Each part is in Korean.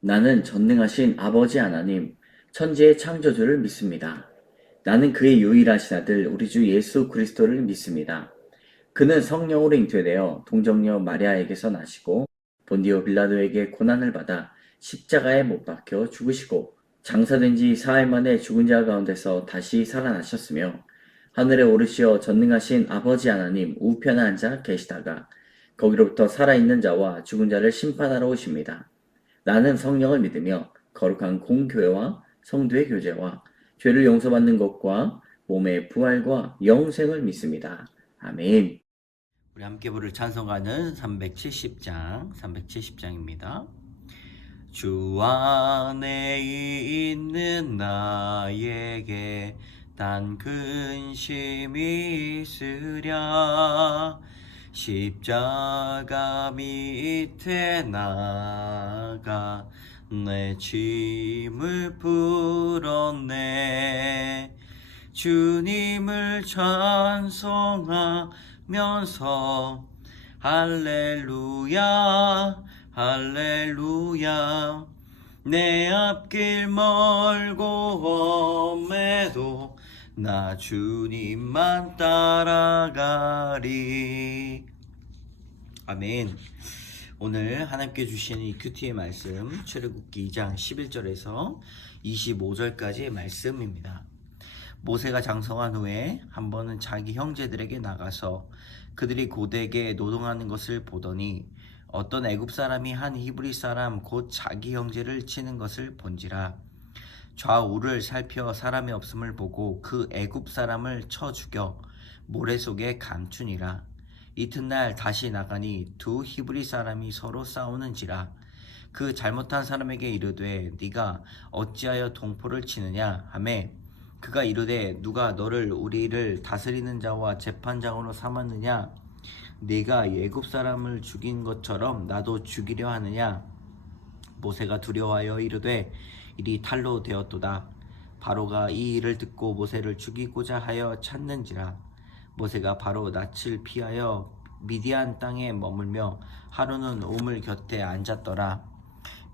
나는 전능하신 아버지 하나님, 천지의 창조주를 믿습니다. 나는 그의 유일하신 아들 우리 주 예수 그리스도를 믿습니다. 그는 성령으로 잉태되어 동정녀 마리아에게서 나시고 본디오 빌라도에게 고난을 받아 십자가에 못 박혀 죽으시고 장사된 지 사흘 만에 죽은 자 가운데서 다시 살아나셨으며 하늘에 오르시어 전능하신 아버지 하나님 우편에 앉아 계시다가 거기로부터 살아있는 자와 죽은 자를 심판하러 오십니다. 나는 성령을 믿으며 거룩한 공교회와 성도의 교제와 죄를 용서받는 것과 몸의 부활과 영생을 믿습니다. 아멘. 우리 함께 부를 찬송가는 370장입니다. 주 안에 있는 나에게 단 근심이 있으랴. 십자가 밑에 나가 내 짐을 풀었네. 주님을 찬송하면서 할렐루야 할렐루야. 내 앞길 멀고 험해도 나 주님만 따라가리. 아멘. 오늘 하나님께 주시는 이 큐티의 말씀 출애굽기 2장 11절에서 25절까지의 말씀입니다. 모세가 장성한 후에 한 번은 자기 형제들에게 나가서 그들이 고되게 노동하는 것을 보더니 어떤 애굽 사람이 한 히브리 사람 곧 자기 형제를 치는 것을 본지라. 좌우를 살펴 사람이 없음을 보고 그 애굽 사람을 쳐 죽여 모래 속에 감추니라. 이튿날 다시 나가니 두 히브리 사람이 서로 싸우는지라. 그 잘못한 사람에게 이르되 네가 어찌하여 동포를 치느냐 하매 그가 이르되 누가 너를 우리를 다스리는 자와 재판장으로 삼았느냐? 네가 애굽 사람을 죽인 것처럼 나도 죽이려 하느냐? 모세가 두려워하여 이르되 일이 탈로 되었도다. 바로가 이 일을 듣고 모세를 죽이고자 하여 찾는지라. 모세가 바로 낯을 피하여 미디안 땅에 머물며 하루는 우물 곁에 앉았더라.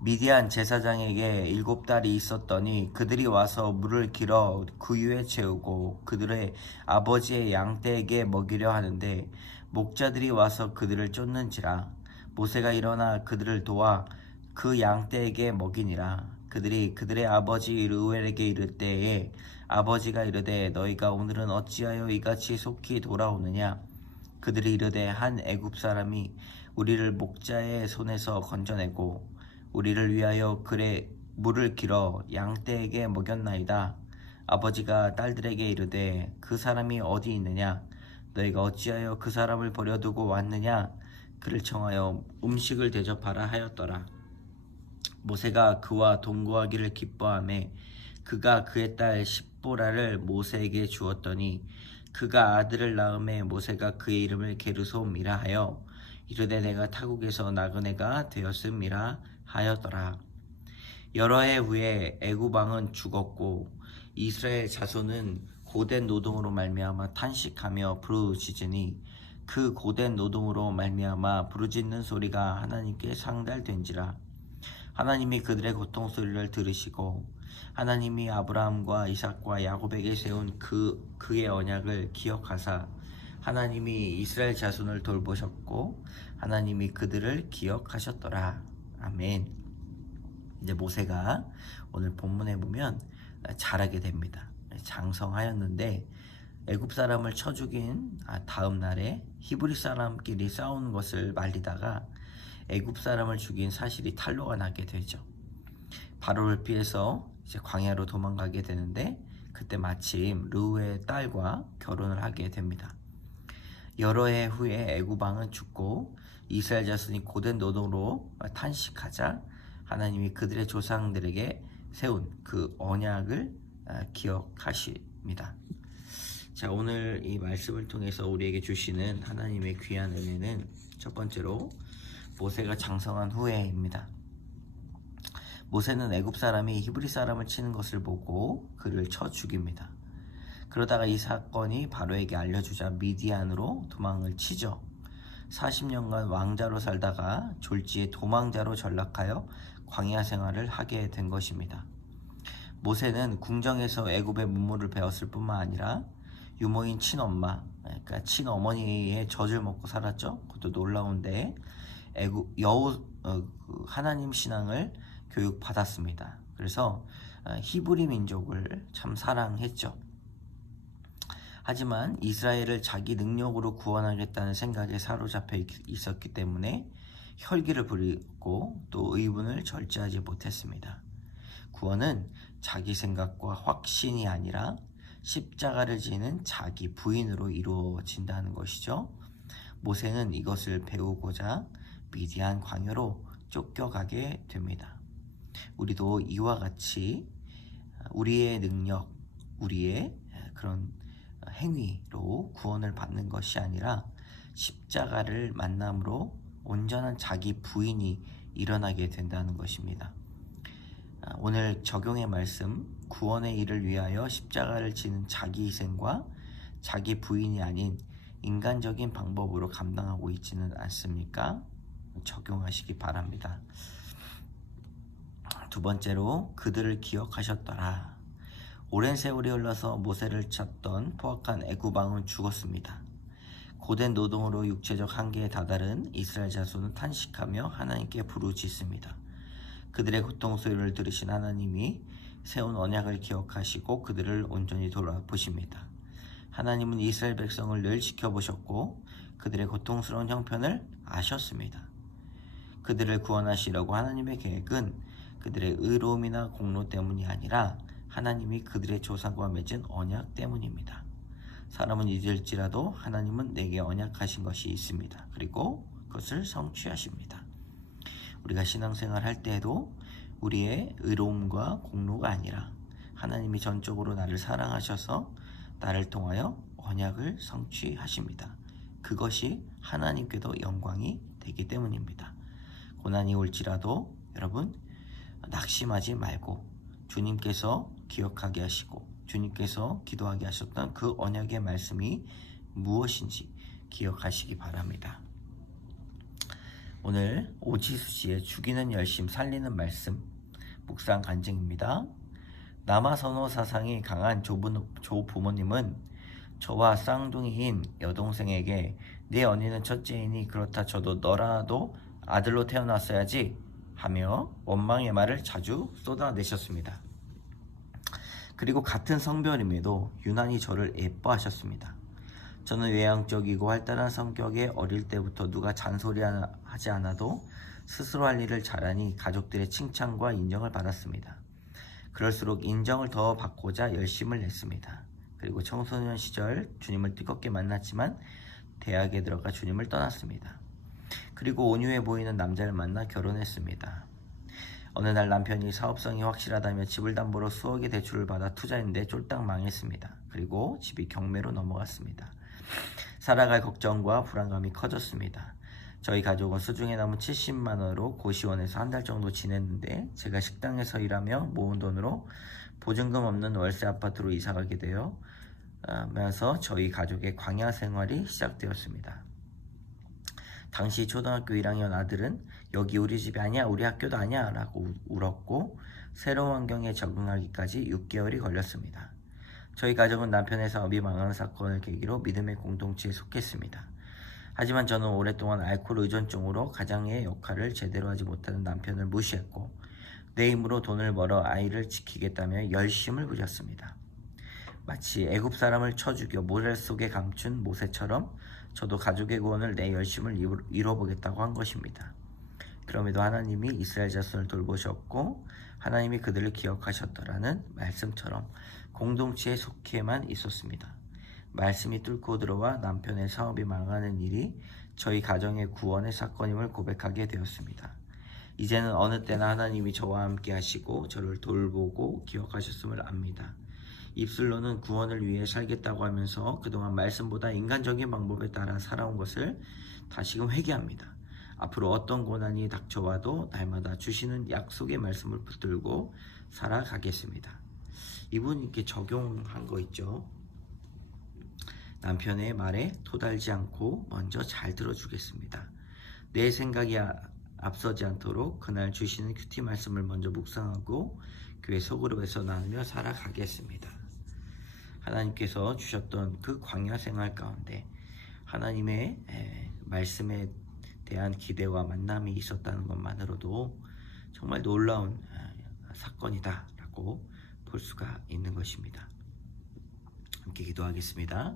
미디안 제사장에게 7달이 있었더니 그들이 와서 물을 길어 구유에 채우고 그들의 아버지의 양떼에게 먹이려 하는데 목자들이 와서 그들을 쫓는지라. 모세가 일어나 그들을 도와 그 양떼에게 먹이니라. 그들이 그들의 아버지 르우엘에게 이를 때에 아버지가 이르되 너희가 오늘은 어찌하여 이같이 속히 돌아오느냐? 그들이 이르되 한 애굽 사람이 우리를 목자의 손에서 건져내고 우리를 위하여 그래 물을 길어 양떼에게 먹였나이다. 아버지가 딸들에게 이르되 그 사람이 어디 있느냐? 너희가 어찌하여 그 사람을 버려두고 왔느냐? 그를 청하여 음식을 대접하라 하였더라. 모세가 그와 동거하기를 기뻐하매 그가 그의 딸 십보라를 모세에게 주었더니 그가 아들을 낳음에 모세가 그의 이름을 게르솜이라 하여 이르되 내가 타국에서 나그네가 되었음이라 하였더라. 여러 해 후에 애굽 왕은 죽었고 이스라엘 자손은 고된 노동으로 말미암아 탄식하며 부르짖으니 그 고된 노동으로 말미암아 부르짖는 소리가 하나님께 상달된지라. 하나님이 그들의 고통 소리를 들으시고 하나님이 아브라함과 이삭과 야곱에게 세운 그의 언약을 기억하사 하나님이 이스라엘 자손을 돌보셨고 하나님이 그들을 기억하셨더라. 아멘. 이제 모세가 오늘 본문에 보면 자라게 됩니다. 장성하였는데 애굽 사람을 쳐 죽인 다음 날에 히브리 사람끼리 싸우는 것을 말리다가 애굽 사람을 죽인 사실이 탄로가 나게 되죠. 바로를 피해서 이제 광야로 도망가게 되는데 그때 마침 르우의 딸과 결혼을 하게 됩니다. 여러 해 후에 애굽 왕은 죽고 이스라엘 자손이 고된 노동으로 탄식하자 하나님이 그들의 조상들에게 세운 그 언약을 기억하십니다. 자, 오늘 이 말씀을 통해서 우리에게 주시는 하나님의 귀한 은혜는 첫 번째로 모세가 장성한 후에입니다. 모세는 애굽 사람이 히브리 사람을 치는 것을 보고 그를 쳐 죽입니다. 그러다가 이 사건이 바로에게 알려주자 미디안으로 도망을 치죠. 40년간 왕자로 살다가 졸지에 도망자로 전락하여 광야 생활을 하게 된 것입니다. 모세는 궁정에서 애굽의 문물을 배웠을 뿐만 아니라 유모인 친엄마, 그러니까 친어머니의 젖을 먹고 살았죠. 그것도 놀라운데 하나님 신앙을 교육받았습니다. 그래서 히브리 민족을 참 사랑했죠. 하지만 이스라엘을 자기 능력으로 구원하겠다는 생각에 사로잡혀 있었기 때문에 혈기를 부리고 또 의분을 절제하지 못했습니다. 구원은 자기 생각과 확신이 아니라 십자가를 지는 자기 부인으로 이루어진다는 것이죠. 모세는 이것을 배우고자 미디안 광야로 쫓겨가게 됩니다. 우리도 이와 같이 우리의 능력, 우리의 그런 행위로 구원을 받는 것이 아니라 십자가를 만남으로 온전한 자기 부인이 일어나게 된다는 것입니다. 오늘 적용의 말씀, 구원의 일을 위하여 십자가를 지는 자기 희생과 자기 부인이 아닌 인간적인 방법으로 감당하고 있지는 않습니까? 적용하시기 바랍니다. 두 번째로 그들을 기억하셨더라. 오랜 세월이 흘러서 모세를 찾던 포악한 애굽 왕은 죽었습니다. 고된 노동으로 육체적 한계에 다다른 이스라엘 자손은 탄식하며 하나님께 부르짖습니다. 그들의 고통 소리를 들으신 하나님이 세운 언약을 기억하시고 그들을 온전히 돌아보십니다. 하나님은 이스라엘 백성을 늘 지켜보셨고 그들의 고통스러운 형편을 아셨습니다. 그들을 구원하시려고 하나님의 계획은 그들의 의로움이나 공로 때문이 아니라 하나님이 그들의 조상과 맺은 언약 때문입니다. 사람은 잊을지라도 하나님은 내게 언약하신 것이 있습니다. 그리고 그것을 성취하십니다. 우리가 신앙생활 할 때에도 우리의 의로움과 공로가 아니라 하나님이 전적으로 나를 사랑하셔서 나를 통하여 언약을 성취하십니다. 그것이 하나님께도 영광이 되기 때문입니다. 고난이 올지라도 여러분 낙심하지 말고 주님께서 기억하게 하시고 주님께서 기도하게 하셨던 그 언약의 말씀이 무엇인지 기억하시기 바랍니다. 오늘 오지수 씨의 죽이는 열심 살리는 말씀 묵상 간증입니다. 남아선호 사상이 강한 조 부모님은 저와 쌍둥이인 여동생에게 네 언니는 첫째이니 그렇다 쳐도 너라도 아들로 태어났어야지 하며 원망의 말을 자주 쏟아내셨습니다. 그리고 같은 성별임에도 유난히 저를 예뻐하셨습니다. 저는 외향적이고 활달한 성격에 어릴 때부터 누가 잔소리하지 않아도 스스로 할 일을 잘하니 가족들의 칭찬과 인정을 받았습니다. 그럴수록 인정을 더 받고자 열심을 냈습니다. 그리고 청소년 시절 주님을 뜨겁게 만났지만 대학에 들어가 주님을 떠났습니다. 그리고 온유해 보이는 남자를 만나 결혼했습니다. 어느 날 남편이 사업성이 확실하다며 집을 담보로 수억의 대출을 받아 투자했는데 쫄딱 망했습니다. 그리고 집이 경매로 넘어갔습니다. 살아갈 걱정과 불안감이 커졌습니다. 저희 가족은 수중에 남은 70만 원으로 고시원에서 한 달 정도 지냈는데 제가 식당에서 일하며 모은 돈으로 보증금 없는 월세 아파트로 이사가게 되면서 저희 가족의 광야 생활이 시작되었습니다. 당시 초등학교 1학년 아들은 여기 우리 집이 아니야, 우리 학교도 아니야 라고 울었고 새로운 환경에 적응하기까지 6개월이 걸렸습니다. 저희 가족은 남편의 사업이 망하는 사건을 계기로 믿음의 공동체에 속했습니다. 하지만 저는 오랫동안 알코올 의존증으로 가장의 역할을 제대로 하지 못하는 남편을 무시했고 내 힘으로 돈을 벌어 아이를 지키겠다며 열심을 부렸습니다. 마치 애굽 사람을 쳐 죽여 모래 속에 감춘 모세처럼 저도 가족의 구원을 내 열심을 이뤄보겠다고 한 것입니다. 그럼에도 하나님이 이스라엘 자손을 돌보셨고 하나님이 그들을 기억하셨더라는 말씀처럼 공동체에 속해만 있었습니다. 말씀이 뚫고 들어와 남편의 사업이 망하는 일이 저희 가정의 구원의 사건임을 고백하게 되었습니다. 이제는 어느 때나 하나님이 저와 함께 하시고 저를 돌보고 기억하셨음을 압니다. 입술로는 구원을 위해 살겠다고 하면서 그동안 말씀보다 인간적인 방법에 따라 살아온 것을 다시금 회개합니다. 앞으로 어떤 고난이 닥쳐와도 날마다 주시는 약속의 말씀을 붙들고 살아가겠습니다. 이분께 적용한 거 있죠. 남편의 말에 토달지 않고 먼저 잘 들어주겠습니다. 내 생각이 앞서지 않도록 그날 주시는 큐티 말씀을 먼저 묵상하고 교회 소그룹에서 나누며 살아가겠습니다. 하나님께서 주셨던 그 광야 생활 가운데 하나님의 말씀에 대한 기대와 만남이 있었다는 것만으로도 정말 놀라운 사건이다 라고 볼 수가 있는 것입니다. 함께 기도하겠습니다.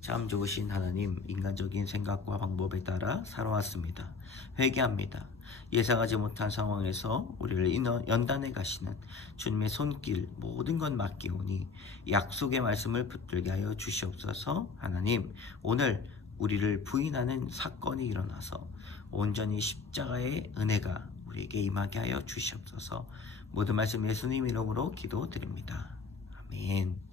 참 좋으신 하나님, 인간적인 생각과 방법에 따라 살아왔습니다. 회개합니다. 예상하지 못한 상황에서 우리를 연단해 가시는 주님의 손길 모든 것 맡기오니 약속의 말씀을 붙들게 하여 주시옵소서. 하나님, 오늘 우리를 부인하는 사건이 일어나서 온전히 십자가의 은혜가 우리에게 임하게 하여 주시옵소서. 모든 말씀 예수님 이름으로 기도드립니다. 아멘.